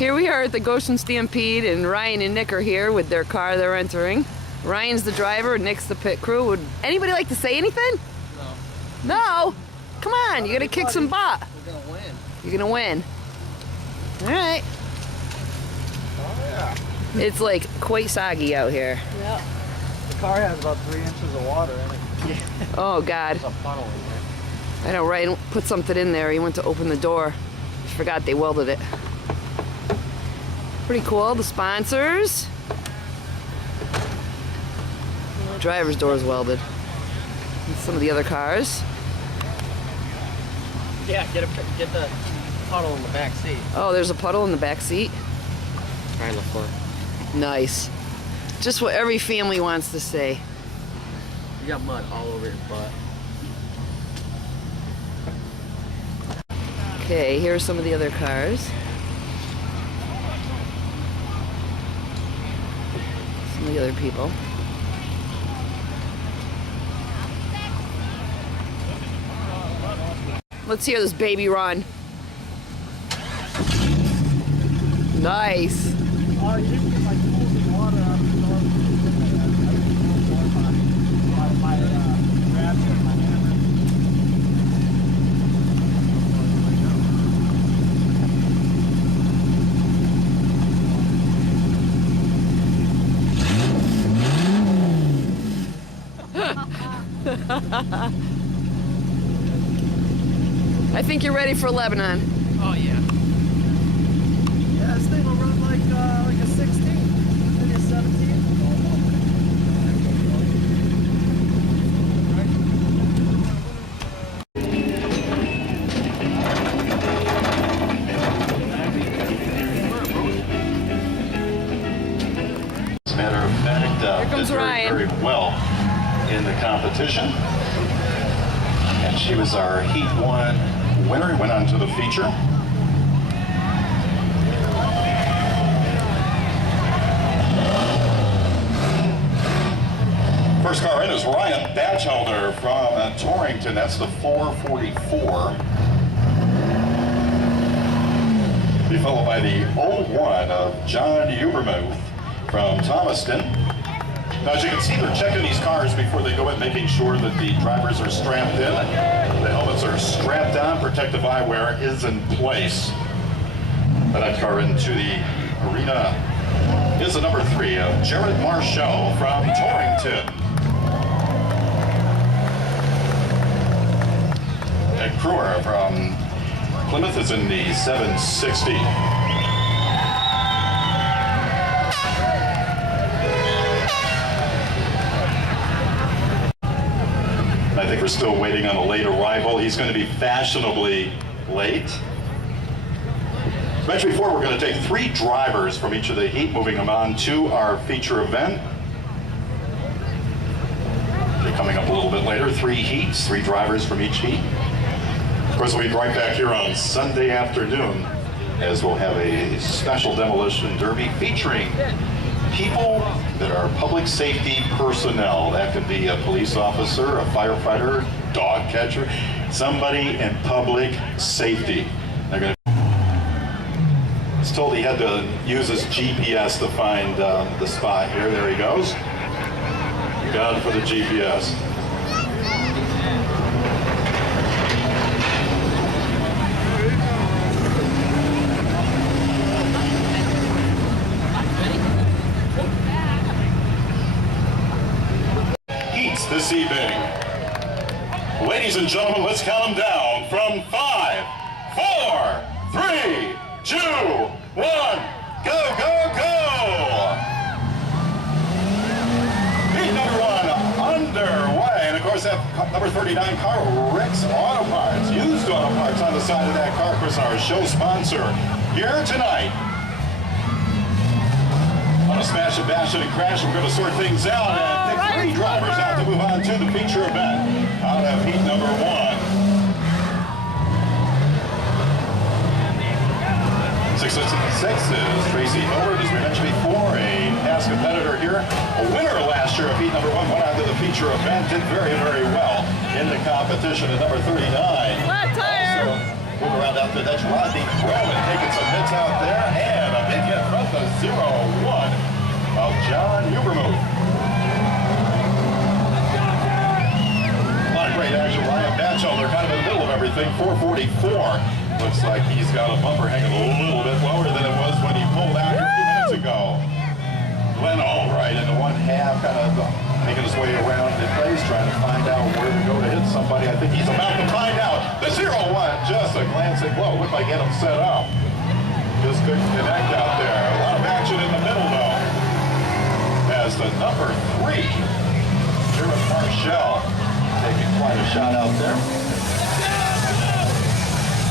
Here we are at the Goshen Stampede, and Ryan and Nick are here with their car they're entering. Ryan's the driver, Nick's the pit crew. Would anybody like to say anything? No. No? Come on, you're gonna kick some butt. We're gonna win. You're gonna win. All right. Oh yeah. It's like quite soggy out here. Yeah. The car has about 3 inches of water in it. Oh God. There's a funnel in there. I know, Ryan put something in there. He went to open the door. Just forgot they welded it. Pretty cool. The sponsors. Driver's door is welded. And some of the other cars. Yeah, get the puddle in the back seat. Oh, there's a puddle in the back seat. Right on the floor. Nice. Just what every family wants to say. You got mud all over your butt. Okay, here are some of the other cars. Some of the other people. Let's hear this baby run. Nice. Oh, you didn't get my tools and water out of the door. My grabs and my hammer. I think you're ready for Lebanon. Oh yeah. Yeah, this thing will run like a 16, maybe a 17. As a matter of fact, comes did Ryan. very well in the competition. And she was our Heat 1 winner, went on to the feature. First car in is Ryan Batchelder from Torrington. That's the 444. Be followed by the 01 of John Ubermuth from Thomaston. Now, as you can see, they're checking these cars before they go in, making sure that the drivers are strapped in, the helmets are strapped on, protective eyewear is in place. The next car into the arena is the number 3 of Jared Marshall from Torrington. Ed Crewer from Plymouth is in the 760. I think we're still waiting on a late arrival. He's going to be fashionably late. Match before, we're going to take 3 drivers from each of the heat, moving them on to our feature event. They're coming up a little bit later. 3 heats, 3 drivers from each heat. Of course, we'll be right back here on Sunday afternoon, as we'll have a special demolition derby featuring people that are public safety personnel. That could be a police officer, a firefighter, dog catcher, somebody in public safety. They're going to. He's told he had to use his GPS to find the spot here. There he goes. Got it for the GPS. This evening. Ladies and gentlemen, let's count them down from 5, 4, 3, 2, 1, go, go, go! Heat number 1 underway, and of course that number 39 car, Rick's Auto Parts, used auto parts on the side of that car. Of course, our show sponsor here tonight. On a smash and bash and crash, we're going to sort things out and pick 3 drivers out to move on to the feature event out of heat number 1. 666 is Tracy Howard, as we mentioned before, a past competitor here, a winner last year of heat number 1, went on to the feature event, did very, very well in the competition at number 39. Flat tire! Also, move around out there, that's Rodney Rowan taking some hits out there, and 01 of John Hubermuth. A lot of great action. Ryan Batchelder kind of in the middle of everything. 444. Looks like he's got a bumper hanging a little bit lower than it was when he pulled out here a few minutes ago. Glenn Albright in the one half, kind of making his way around the place, trying to find out where to go to hit somebody. I think he's about to find out. The 01, just a glancing blow. Looked like get him set up. Just couldn't connect out there. A lot of action in the middle, though. As the number 3, Jared Marshall, taking quite a shot out there.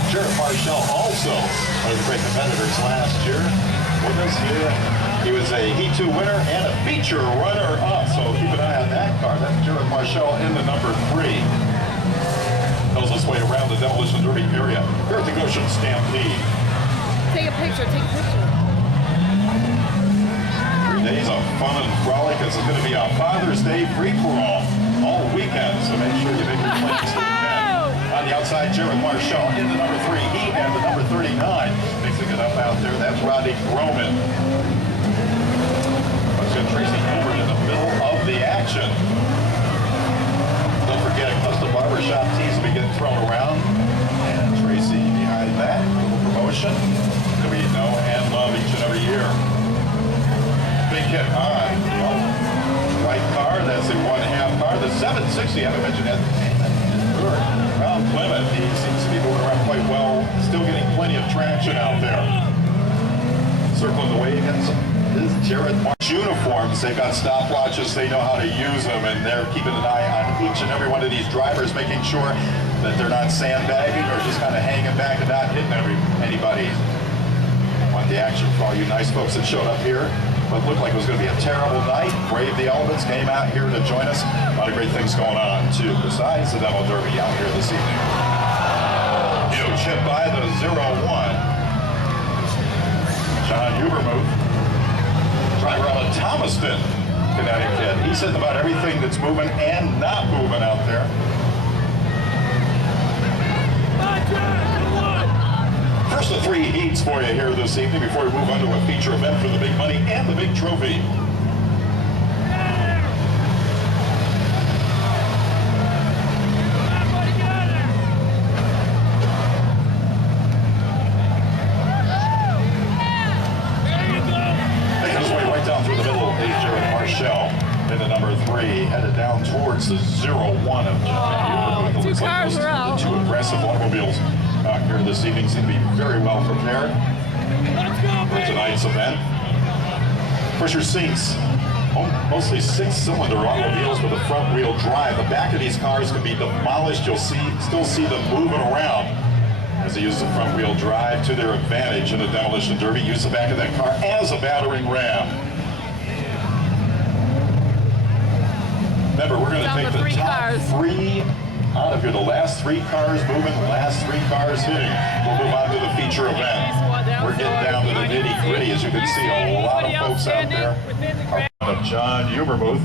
Jared Marshall also one of the great competitors last year with us here. He was a Heat 2 winner and a feature runner-up, so keep an eye on that car. That's Jared Marshall in the number 3. Knows his way around the Demolition Derby area here at the Goshen Stampede. Take a picture, take a picture. 3 days of fun and frolic. This is going to be a Father's Day free-for-all all weekend, so make sure you make your plans to attend. On the outside, Jared Marshall in the number 3. He and the number 39. Mixing it up out there, that's Rodney Groman. Let's get Tracy Hoover in the middle of the action. Don't forget, custom barbershop tees will be getting thrown around. And Tracy behind that, little promotion that we know and love each and every year. Big hit on the white car, that's the one-half car. The 760, I haven't mentioned that. Around Plymouth, he seems to be moving around quite well, still getting plenty of traction out there. Circling the wagons is Jared Marsh uniforms. They've got stopwatches, they know how to use them, and they're keeping an eye on each and every one of these drivers, making sure that they're not sandbagging or just kind of hanging back and not hitting anybody. Want the action for all you nice folks that showed up here. What looked like it was going to be a terrible night. Brave the Elements came out here to join us. A lot of great things going on, too, besides the Demo Derby out here this evening. Huge hit by the 01. John Hubermuth, driver out of Thomaston, Connecticut. He said about everything that's moving and not moving out there. First of 3 heats for you here this evening before we move on to a feature event for the big money and the big trophy. Making his way right down through the middle is Jared Marshall in the number 3, headed down towards the 01 of John Hubermuth. 2 cars are out. The 2 aggressive automobiles out here this evening seem to be very well prepared for tonight's event. Of course, you're seeing mostly 6-cylinder automobiles with a front-wheel drive. The back of these cars can be demolished. You'll still see them moving around as they use the front-wheel drive to their advantage in the Demolition Derby. Use the back of that car as a battering ram. Remember, we're going to take the top 3 out of here. The last 3 cars moving, the last 3 cars hitting. We'll move on to the feature event. We're getting down to the nitty-gritty. As you can see, a lot of folks out there. Of John Hubermuth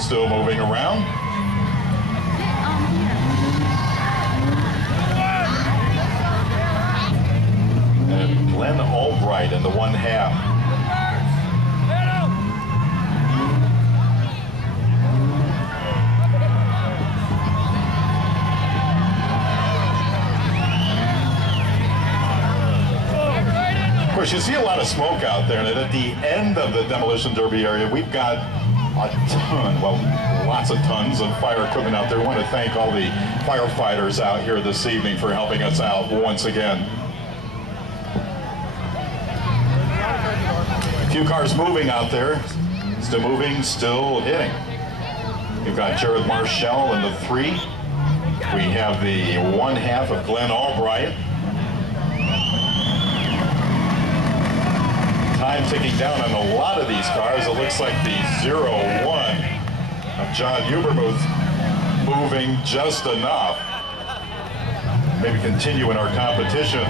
still moving around. And Glenn Albright in the one half. Of course, you see a lot of smoke out there, and at the end of the Demolition Derby area, we've got a ton, well, lots of tons of fire equipment out there. I want to thank all the firefighters out here this evening for helping us out once again. A few cars moving out there, still moving, still hitting. We've got Jared Marshall in the 3. We have the one half of Glenn Albright. Time ticking down on a lot of these cars. It looks like the 01 of John Hubermuth moving just enough. Maybe continue in our competition.